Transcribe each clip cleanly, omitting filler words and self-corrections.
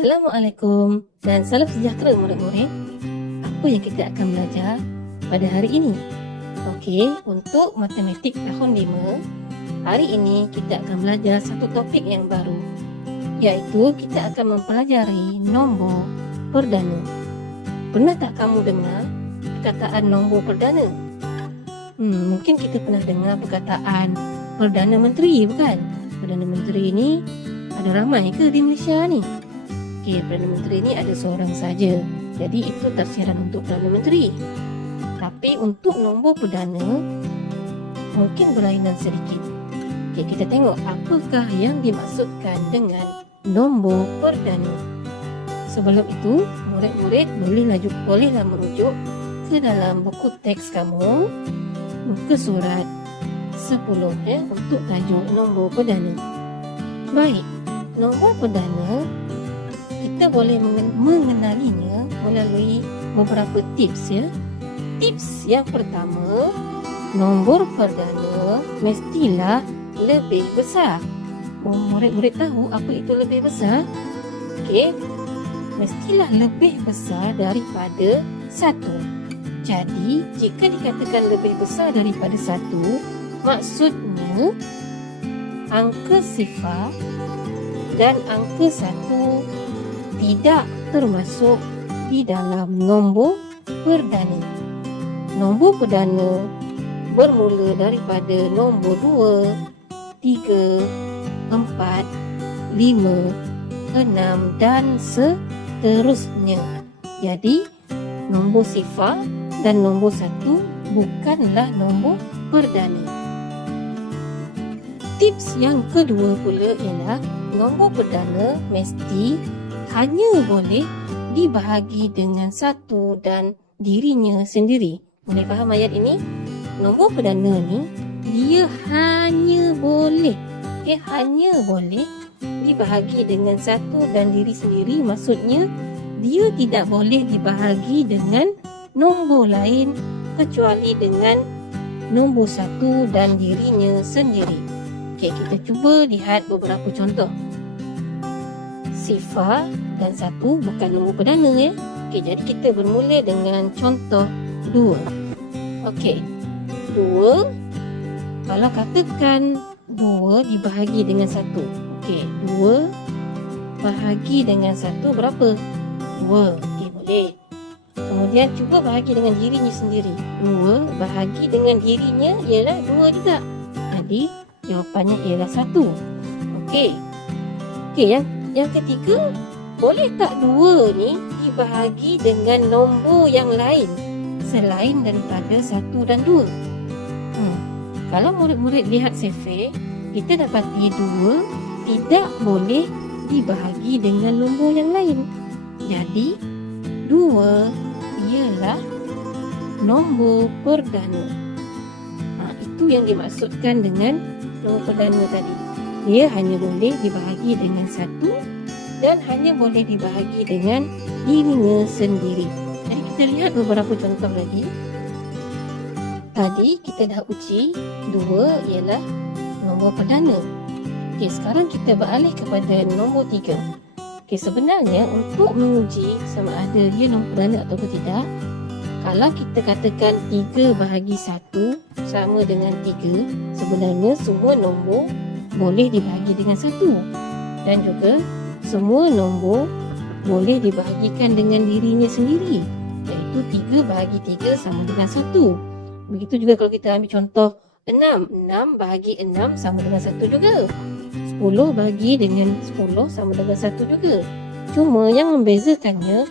Assalamualaikum dan salam sejahtera murid-murid. Apa yang kita akan belajar pada hari ini? Okey, untuk matematik tahun 5, hari ini kita akan belajar satu topik yang baru, iaitu kita akan mempelajari nombor perdana. Pernah tak kamu dengar perkataan nombor perdana? Mungkin kita pernah dengar perkataan Perdana Menteri, bukan? Perdana Menteri ni ada ramai ke di Malaysia ni? Okey, Perdana Menteri ni ada seorang saja. Jadi itu tafsiran untuk Perdana Menteri. Tapi untuk nombor perdana mungkin berlainan sedikit. Okey, kita tengok apakah yang dimaksudkan dengan nombor perdana. Sebelum itu, murid-murid bolehlah merujuk ke dalam buku teks kamu, muka surat 10 untuk tajuk nombor perdana. Baik, nombor perdana kita boleh mengenalinya melalui beberapa tips ya. Tips yang pertama, nombor perdana mestilah lebih besar. Murid-murid tahu apa itu lebih besar? Okey, mestilah lebih besar daripada 1. Jadi, jika dikatakan lebih besar daripada 1, maksudnya angka sifar dan angka 1 tidak termasuk di dalam nombor perdana. Nombor perdana bermula daripada nombor 2, 3, 4, 5, 6 dan seterusnya. Jadi, nombor sifar dan nombor 1 bukanlah nombor perdana. Tips yang kedua pula ialah nombor perdana mesti hanya boleh dibahagi dengan 1 dan dirinya sendiri. Boleh faham ayat ini? Nombor perdana ni dia hanya boleh dibahagi dengan 1 dan diri sendiri. Maksudnya dia tidak boleh dibahagi dengan nombor lain kecuali dengan nombor 1 dan dirinya sendiri. Okey, kita cuba lihat beberapa contoh. Sifar dan 1 bukan nombor perdana ya. Okey, jadi kita bermula dengan contoh 2. Okey, 2, kalau katakan 2 dibahagi dengan 1. Okey, 2 bahagi dengan 1 berapa? 2. Okey, boleh. Kemudian cuba bahagi dengan dirinya sendiri. 2 bahagi dengan dirinya ialah 2 juga. Jadi jawapannya ialah 1. Okey. Okey, yang ketiga, boleh tak 2 ni dibahagi dengan nombor yang lain selain daripada 1 dan 2? Kalau murid-murid lihat sifir, kita dapati 2 tidak boleh dibahagi dengan nombor yang lain. Jadi 2 ialah nombor perdana. Itu yang dimaksudkan dengan nombor perdana tadi. Dia hanya boleh dibahagi dengan 1 dan hanya boleh dibahagi dengan dirinya sendiri. Jadi kita lihat beberapa contoh lagi. Tadi kita dah uji 2 ialah nombor perdana. Okey, sekarang kita beralih kepada nombor 3. Okey, sebenarnya untuk menguji sama ada dia nombor perdana atau tidak, kalau kita katakan 3 bahagi 1 sama dengan 3, sebenarnya semua nombor boleh dibahagi dengan 1. Dan juga semua nombor boleh dibahagikan dengan dirinya sendiri, iaitu 3 bahagi 3 sama dengan 1. Begitu juga kalau kita ambil contoh 6. 6 bahagi 6 sama dengan 1 juga. 10 bahagi dengan 10 sama dengan 1 juga. Cuma yang membezakannya,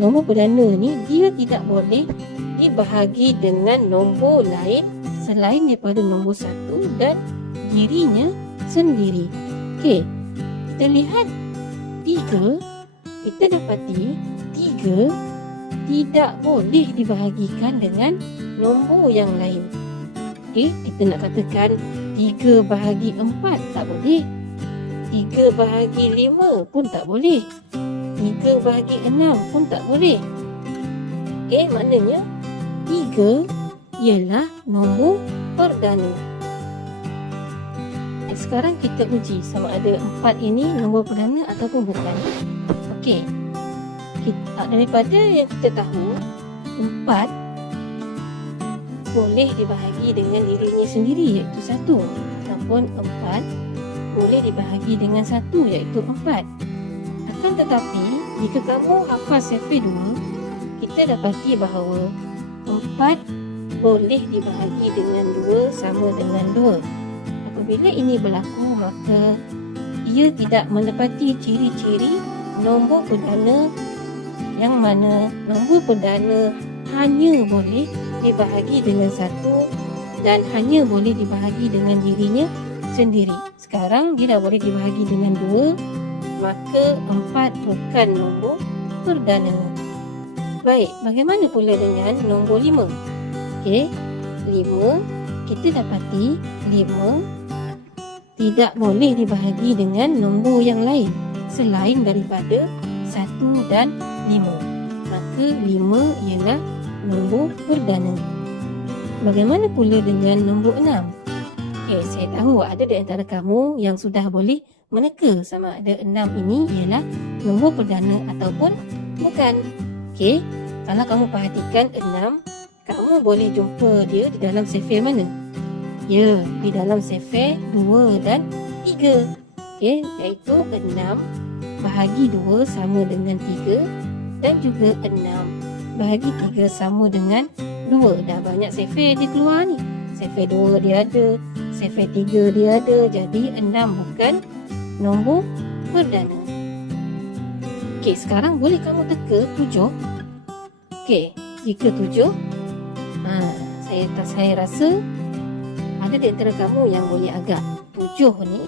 nombor perdana ni dia tidak boleh dibahagi dengan nombor lain selain daripada nombor 1 dan dirinya sendiri. Okey, kita lihat 3. Kita dapati 3 tidak boleh dibahagikan dengan nombor yang lain. Okey, kita nak katakan 3 bahagi 4 tak boleh. 3 bahagi 5 pun tak boleh. 3 bahagi 6 pun tak boleh. Okey, maknanya 3 ialah nombor perdana. Sekarang kita uji sama ada 4 ini nombor perdana ataupun bukan. Okey. Daripada yang kita tahu, 4 boleh dibahagi dengan dirinya sendiri iaitu 1, ataupun 4 boleh dibahagi dengan 1 iaitu 4. Akan tetapi jika kamu hafal Sefer 2, kita dapati bahawa 4 boleh dibahagi dengan 2 sama dengan 2. Apabila ini berlaku, maka ia tidak menepati ciri-ciri nombor perdana, yang mana nombor perdana hanya boleh dibahagi dengan 1 dan hanya boleh dibahagi dengan dirinya sendiri. Sekarang dia dah boleh dibahagi dengan 2, maka 4 bukan nombor perdana. Baik, bagaimana pula dengan nombor 5? Okey, 5 kita dapati 5 tidak boleh dibahagi dengan nombor yang lain selain daripada 1 dan 5. Maka 5 ialah nombor perdana. Bagaimana pula dengan nombor 6? Okey, saya tahu ada di antara kamu yang sudah boleh meneka sama ada 6 ini ialah nombor perdana ataupun bukan. Okey, kalau kamu perhatikan 6, kamu boleh jumpa dia di dalam Sefer mana? Ya, di dalam Sefer 2 dan 3. Okey, iaitu 6 bahagi 2 sama dengan 3 dan juga 6 bahagi 3 sama dengan 2. Dah banyak Sefer dia keluar ni. Sefer 2 dia ada, Sefer 3 dia ada. Jadi 6 bukan nombor perdana. Okey, sekarang boleh kamu teka 7. Okey, jika 7, saya rasa ada di antara kamu yang boleh agak 7 ni.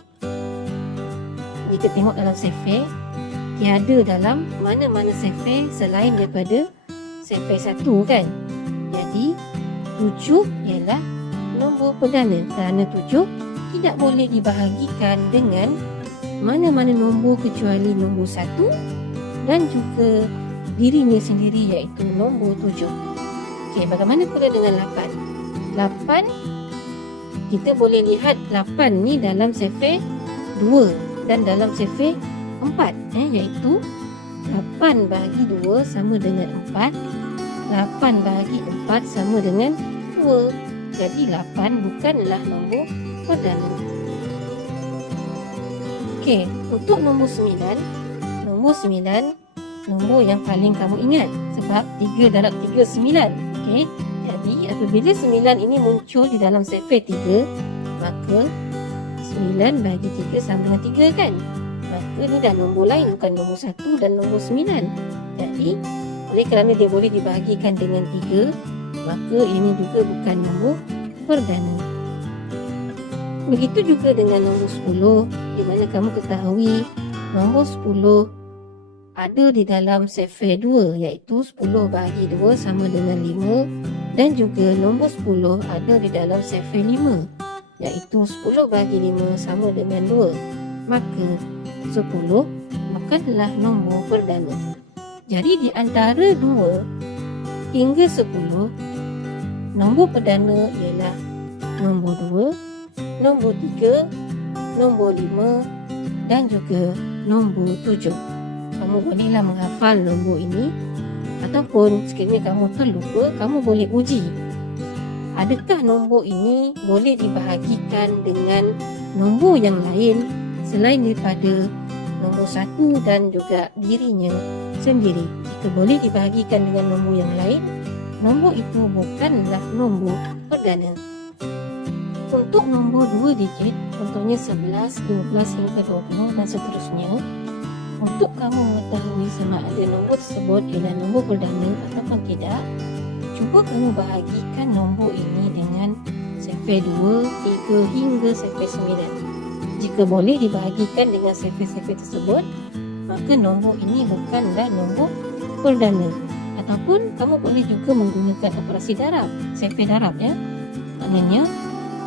Jika tengok dalam Sefer, tiada dalam mana-mana Sefer selain daripada Sefer 1 kan. Jadi 7 ialah nombor perdana kerana 7 tidak boleh dibahagikan dengan mana-mana nombor kecuali nombor 1 dan juga dirinya sendiri iaitu nombor 7. Okey, bagaimana pula dengan 8? 8 kita boleh lihat 8 ni dalam Sefer 2 dan dalam Sefer 4 iaitu 8 bahagi 2 sama dengan 4, 8 bahagi 4 sama dengan 2. Jadi 8 bukanlah nombor perdana. Okey, untuk nombor 9, nombor yang paling kamu ingat sebab 3 darab 3 9. Okey, jadi apabila 9 ini muncul di dalam Sefer 3, maka 9 bahagi 3 sama dengan 3 kan. Maka ni dah nombor lain, bukan nombor 1 dan nombor 9. Jadi oleh kerana dia boleh dibahagikan dengan 3, maka ini juga bukan nombor perdana. Begitu juga dengan nombor 10, di mana kamu ketahui nombor 10 ada di dalam Sefer 2 iaitu 10 bahagi 2 sama dengan 5 dan juga nombor 10 ada di dalam Sefer 5 iaitu 10 bahagi 5 sama dengan 2. Maka 10 bukanlah nombor perdana. Jadi di antara 2 hingga 10, nombor perdana ialah nombor 2, nombor 3, nombor 5 dan juga nombor 7. Kamu bolehlah menghafal nombor ini ataupun sekiranya kamu terlupa, kamu boleh uji. Adakah nombor ini boleh dibahagikan dengan nombor yang lain selain daripada nombor 1 dan juga dirinya sendiri? Jika boleh dibahagikan dengan nombor yang lain, nombor itu bukanlah nombor perdana. Untuk nombor 2 digit, contohnya 11, 12 hingga 20 dan seterusnya, untuk kamu mengetahui sama ada nombor tersebut ialah nombor perdana ataupun tidak, cuba kamu bahagikan nombor ini dengan Sefer 2, 3 hingga Sefer 9. Jika boleh dibahagikan dengan Sefer-Sefer tersebut, maka nombor ini bukanlah nombor perdana. Ataupun kamu boleh juga menggunakan operasi darab, Sefer darab ya. Maknanya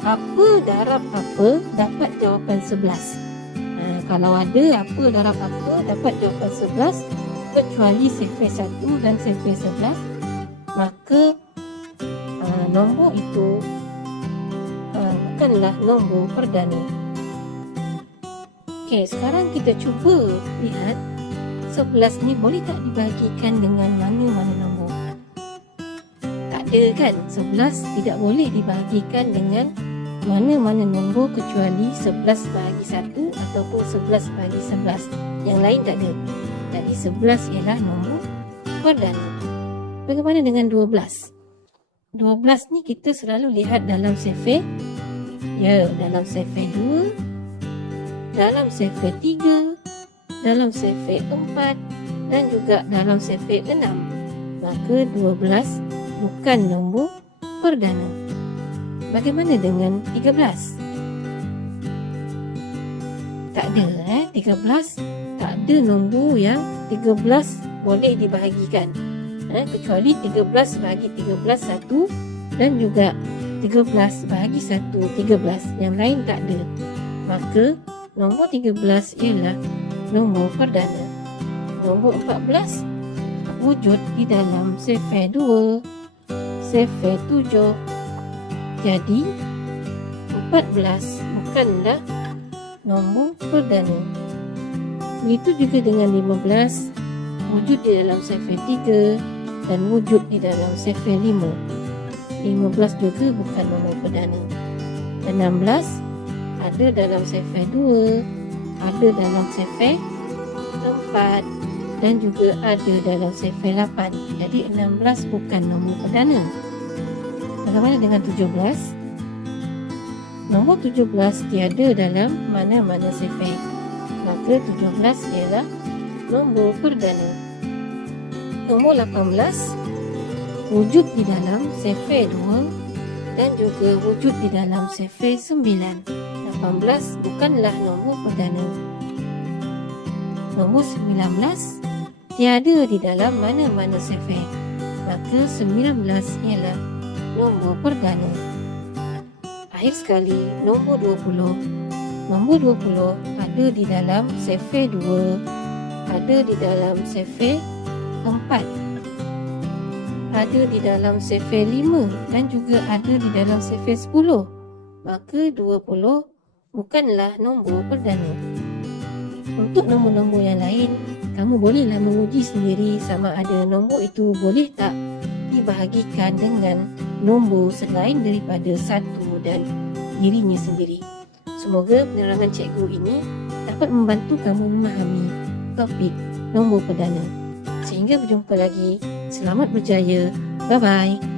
apa darab apa dapat jawapan 11. Kalau ada apa darab apa dapat jawapan 11 kecuali Sefer 1 dan Sefer 11, maka nombor itu bukanlah nombor perdana. Okey, sekarang kita cuba lihat 11 ni boleh tak dibahagikan dengan mana-mana nombor? Tak ada kan? 11 tidak boleh dibahagikan dengan mana-mana nombor kecuali 11 bahagi 1 ataupun 11 bahagi 11. Yang lain tak ada. Jadi 11 ialah nombor perdana. Bagaimana dengan 12? 12 ni kita selalu lihat dalam sefer. Ya, dalam sefer 2, dalam sefer 3, dalam sefer 4 dan juga dalam sefer 6. Maka 12 bukan nombor perdana. Bagaimana dengan 13? Tak ada 13 tak ada nombor yang 13 boleh dibahagikan. Kecuali 13 bahagi 13 1 dan juga 13 bahagi 1 13. Yang lain tak ada. Maka nombor 13 ialah nombor perdana. Nombor 14 wujud di dalam sefer 2, sefer 7. Jadi 14 bukanlah nombor perdana. Begitu juga dengan 15 wujud di dalam sefer 3 dan wujud di dalam sefer 5. 15 juga bukan nombor perdana. 16 ada dalam sefer 2, ada dalam sefer 4 dan juga ada dalam sefer 8. Jadi 16 bukan nombor perdana. Bagaimana dengan 17? Nombor 17 tiada dalam mana-mana sefer. Maka 17 ialah nombor perdana. Nombor 18 wujud di dalam sefer 2 dan juga wujud di dalam sefer 9. 18 bukanlah nombor perdana. Nombor 19 tiada di dalam mana-mana sefer. Maka 19 ialah nombor perdana. Akhir sekali, nombor 20. Nombor 20 ada di dalam sefer 2, ada di dalam sefer 4, ada di dalam sefer 5 dan juga ada di dalam sefer 10. Maka 20 bukanlah nombor perdana. Untuk nombor-nombor yang lain, kamu bolehlah menguji sendiri sama ada nombor itu boleh tak dibahagikan dengan nombor selain daripada 1 dan dirinya sendiri. Semoga penerangan cikgu ini dapat membantu kamu memahami topik nombor perdana. Sehingga berjumpa lagi. Selamat berjaya. Bye-bye.